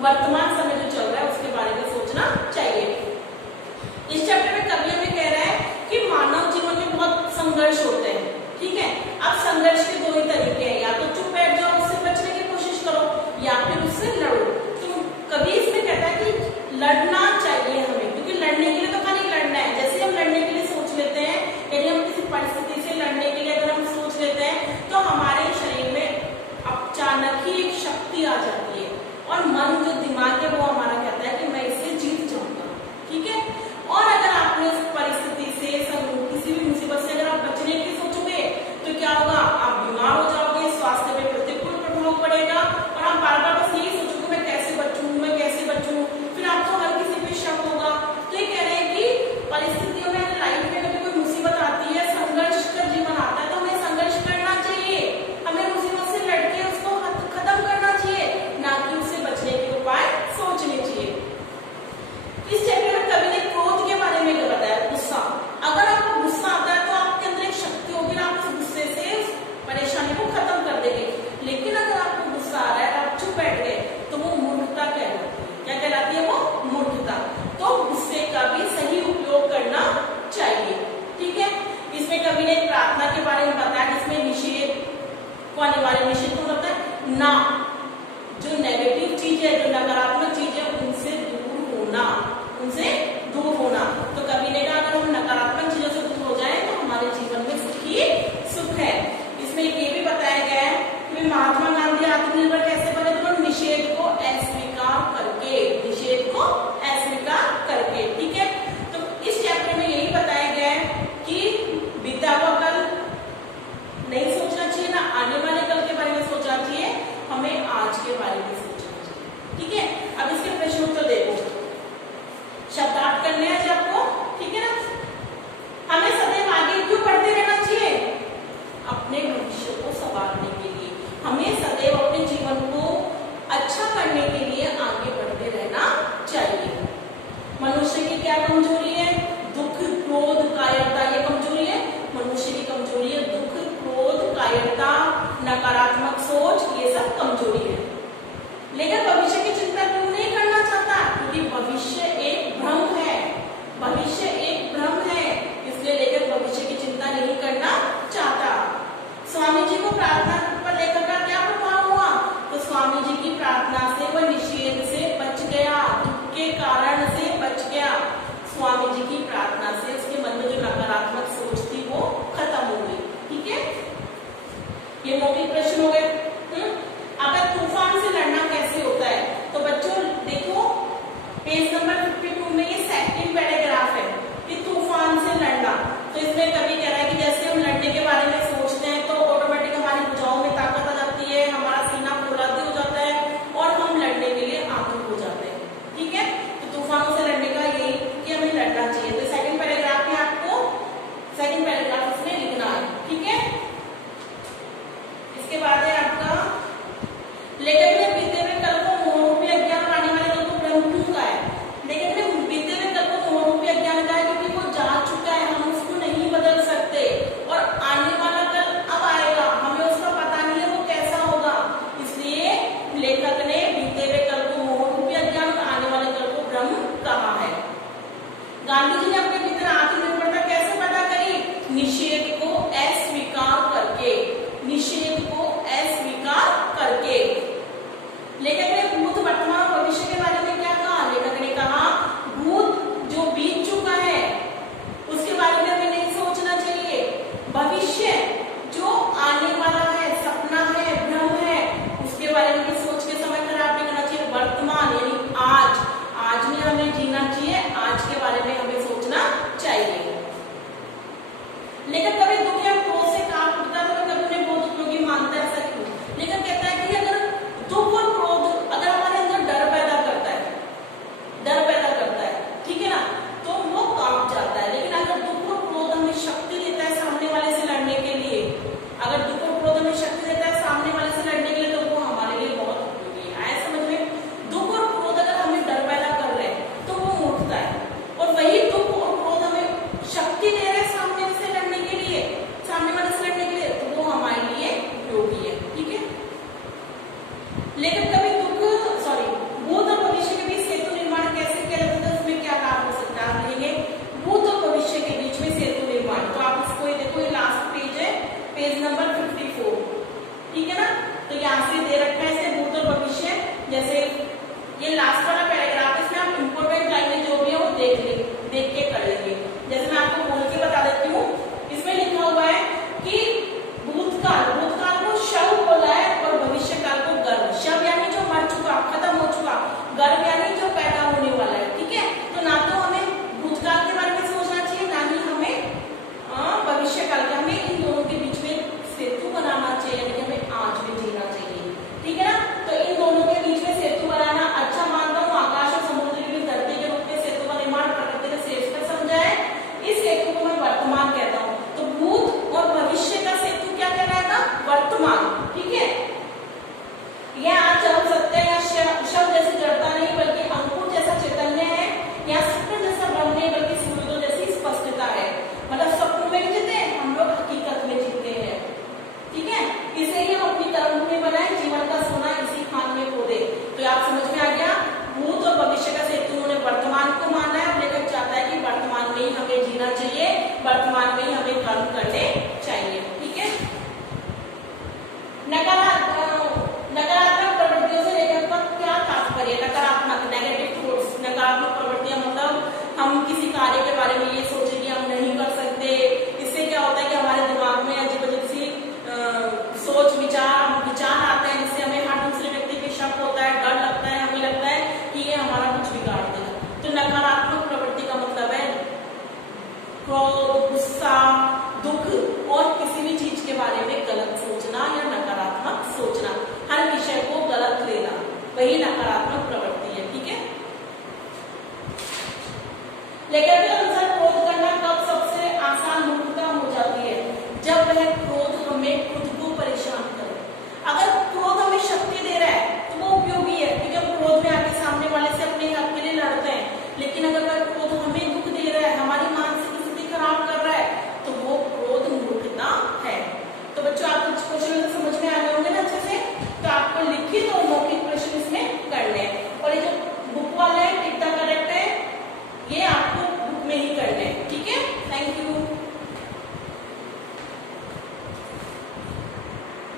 वर्तमान समय जो चल रहा है उसके बारे में सोचना चाहिए। इस चैप्टर में कवि हमें कह रहा है कि मानव जीवन में बहुत संघर्ष होते हैं, ठीक है। अब संघर्ष के दो ही तरीके हैं, या तो चुप बैठ जाओ, उससे बचने की कोशिश करो, या फिर उससे लड़ो। तो कवि इसमें कहता है कि लड़ना चाहिए हमें, क्योंकि लड़ने के लिए तो खाली लड़ना है। जैसे हम लड़ने के लिए सोच लेते हैं, यदि हम किसी परिस्थिति से लड़ने के लिए अगर हम सोच लेते हैं तो हमारे शरीर में अचानक ही एक शक्ति आ जाती है, और मन जो दिमाग है वो हमारा कहता है कि मैं इसे जीत जाऊंगा, ठीक है। और अगर आपने इस परिस्थिति से किसी भी मुसीबत से अगर आप बचने की सोचोगे तो क्या होगा, आप बीमार हो जाओगे, स्वास्थ्य पे प्रतिकूल प्रभाव पड़ेगा, और आप बार बार बस यही सोचोगे मैं कैसे बचूं, मैं कैसे बचूं, फिर आपको हर किसी पे शक होगा। तो ये कह रहे हैं कि परिस्थितियों में, लाइफ में कभी कोई मुसीबत आती है, संघर्ष का जीवन आता है, तो हमें संघर्ष करना चाहिए, हमें मुसीबत से लड़के उसको खत्म करना चाहिए, ना कि उससे बचने के उपाय सोचने चाहिए। इस चैप्टर में कवि ने क्रोध के बारे में बताया, गुस्सा। अगर आपको गुस्सा आता है तो आपके अंदर एक शक्ति होगी, आप उस गुस्से से उस परेशानी को खत्म कर देंगे। लेकिन अगर आपको गुस्सा आ रहा है, आप चुप बैठ गए, तो वो मूर्खता कहलाती है। क्या कहलाती है वो? मूर्खता। तो गुस्से का भी सही उपयोग करना चाहिए, ठीक है। इसमें कवि ने प्रार्थना के बारे में बताया, जिसमें निषेध को अनिवार्य, निषेध को होता है ना, जो नेगेटिव चीज है, जो नकारात्मक चीज है, उनसे दूर होना, उनसे दूर होना। तो कवि ने कहा अगर हम नकारात्मक चीजों से दूर हो जाएं तो हमारे जीवन में सुख ही सुख है। इसमें ये भी बताया गया है कि महात्मा गांधी आत्मनिर्भर कैसे बने, तो निषेध को अस्वीकार करके, निषेध को अस्वीकार करके, ठीक है। तो इस चैप्टर में यही बताया गया है कि बीता हुआ कल नहीं सोचना चाहिए, ना आने वाले कल के बारे में सोचना चाहिए, हमें आज के बारे में सोचना चाहिए, ठीक है। अब इसके प्रश्न उत्तर देखो, शब्दार्थ करने हैं आपको, ठीक है ना। हमें सदैव आगे क्यों बढ़ते रहना चाहिए? अपने भविष्य को संवारने के लिए, हमें सदैव अपने जीवन को अच्छा करने के लिए आगे बढ़ते रहना चाहिए। मनुष्य की क्या कमजोरी है? दुख, क्रोध, कायरता, ये कमजोरी है। मनुष्य की कमजोरी है दुख, क्रोध, कायरता, नकारात्मक सोच, ये सब कमजोरी है। लेकिन भविष्य की चिंता क्यों नहीं करना चाहता? क्योंकि भविष्य एक भ्रम है, भविष्य एक भ्रम है, इसलिए लेखक भविष्य की चिंता नहीं करना चाहता। स्वामी जी को प्रार्थना पर लेखक का क्या प्रभाव हुआ? तो स्वामी जी की प्रार्थना से वह निषेध से बच गया, दुख के कारण से बच गया। स्वामी जी की प्रार्थना से उसके मन में जो नकारात्मक सोच थी वो खत्म हो गई, ठीक है। ये मौखिक प्रश्न हो गए। अगर तूफान से लड़ना कैसे होता है? तो बारे में ये सोचे कि हम नहीं कर सकते। इससे क्या होता है कि हमारे दिमाग में अजीब अजीब सी सोच विचार आते हैं, जिससे हमें हर दूसरे व्यक्ति पे शक होता है, डर लगता है, हमें लगता है कि ये हमारा कुछ बिगाड़ देगा। तो नकारात्मक प्रवृत्ति का मतलब है क्रोध, गुस्सा, दुख और किसी भी चीज के बारे में गलत सोचना या नकारात्मक सोचना, हर विषय को गलत लेना, वही नकारात्मक